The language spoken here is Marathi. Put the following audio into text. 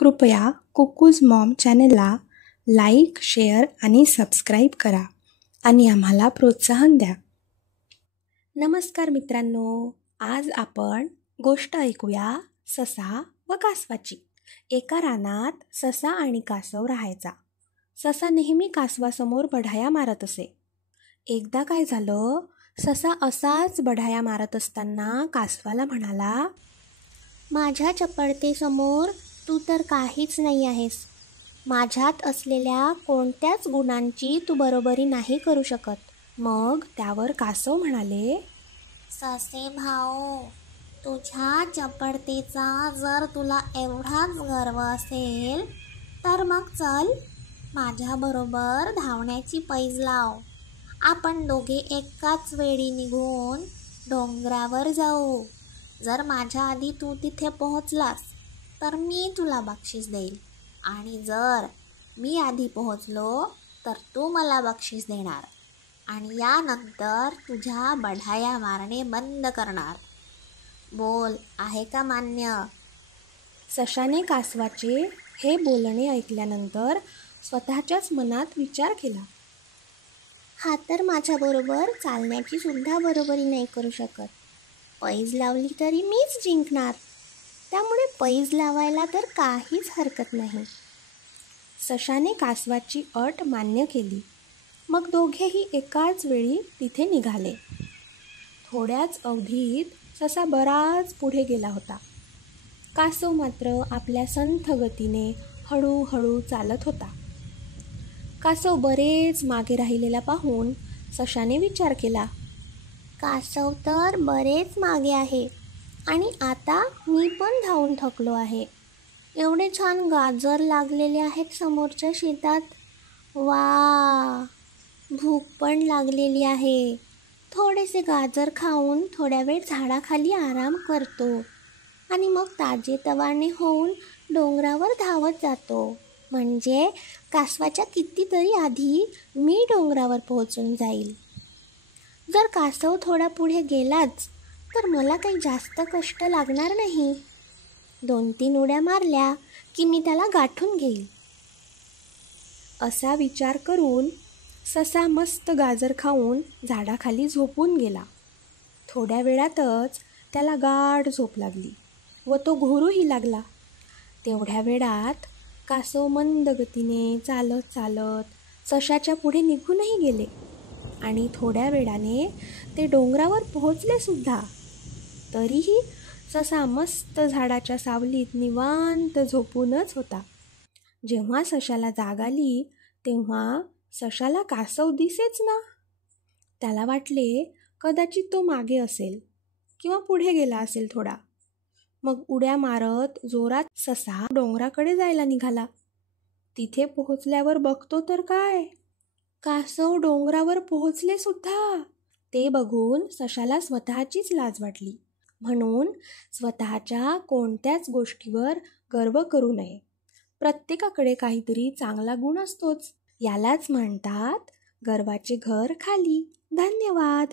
कृपया कुकूज मॉम चॅनलला लाईक, शेअर आणि सबस्क्राईब करा आणि आम्हाला प्रोत्साहन द्या. नमस्कार मित्रांनो, आज आपण गोष्ट ऐकूया ससा व कासवाची. एका रानात ससा आणि कासव राहायचा. ससा नेहमी कासवासमोर बढाया मारत असे. एकदा काय झालं, ससा असाच बढाया मारत असताना कासवाला म्हणाला, माझ्या चपळतेसमोर तू तर काहीच नाही आहेस. माझ्यात असलेल्या कोणत्याच गुणांची तू बरोबरी नाही करू शकत. मग त्यावर कासव म्हणाले, ससे भाऊ, तुझ्या चपळतेचा जर तुला एवढाच गर्व असेल तर मग चल, माझ्याबरोबर धावण्याची पैज लाव. आपण दोघे एकाच वेळी निघून डोंगरावर जाऊ. जर माझ्या आधी तू तिथे पोहोचलास तर मी तुला बक्षीस देईल, आणि जर मी आधी पोहोचलो तर तू मला बक्षीस देणार, आणि यानंतर तुझ्या बढाया मारणे बंद करणार. बोल, आहे का मान्य? सशाने कासवाचे हे बोलणे ऐकल्यानंतर स्वतःच्याच मनात विचार केला. हा तर माझ्याबरोबर चालण्याची सुद्धा बरोबरी नाही करू शकत. पैज लावली तरी मीच जिंकणार, त्यामुळे पैज लावायला तर काहीच हरकत नाही. सशाने कासवाची अट मान्य केली. मग दोघेही एकाच वेळी तिथे निघाले. थोड्याच अवधीत ससा बराच पुढे गेला होता. कासव मात्र आपल्या संथ गतीने हळूहळू चालत होता. कासव बरेच मागे राहिलेला पाहून सशाने विचार केला, कासव तर बरेच मागे आहे, आणि आता मी पण धावून थकलो आहे. एवढे छान गाजर लागलेले आहेत समोरच्या शेतात. वा, भूक पण लागलेली आहे. थोडेसे गाजर खाऊन थोड्या वेळ झाडाखाली आराम करतो, आणि मग ताजेतवाने होऊन डोंगरावर धावत जातो. म्हणजे कासवाच्या कितीतरी आधी मी डोंगरावर पोहोचून जाईल. जर कासव थोडा पुढे गेलाच तर मला काही जास्त कष्ट लागणार नाही. 2-3 उड्या मारल्या की मी त्याला गाठून घेईल. असा विचार करून ससा मस्त गाजर खाऊन झाडाखाली झोपून गेला. थोड्या वेळातच त्याला गाढ झोप लागली व तो घोरूही लागला. तेवढ्या वेळात कासव मंद गतीने चालत चालत सशाच्या पुढे निघूनही गेले, आणि थोड्या वेळाने ते डोंगरावर पोहोचले सुद्धा. तरीही ससा मस्त झाडाच्या सावलीत निवांत झोपूनच होता. जेव्हा सशाला जाग आली तेव्हा सशाला कासव दिसेच ना. त्याला वाटले कदाचित तो मागे असेल किंवा पुढे गेला असेल थोडा. मग उड्या मारत जोरात ससा डोंगराकडे जायला निघाला. तिथे पोहोचल्यावर बघतो तर काय, कासव डोंगरावर पोहोचले सुद्धा. ते बघून सशाला स्वतःचीच लाज वाटली. म्हणून स्वतःच्या कोणत्याच गोष्टीवर गर्व करू नये. प्रत्येकाकडे काहीतरी चांगला गुण असतोच. यालाच म्हणतात गर्वाचे घर खाली. धन्यवाद.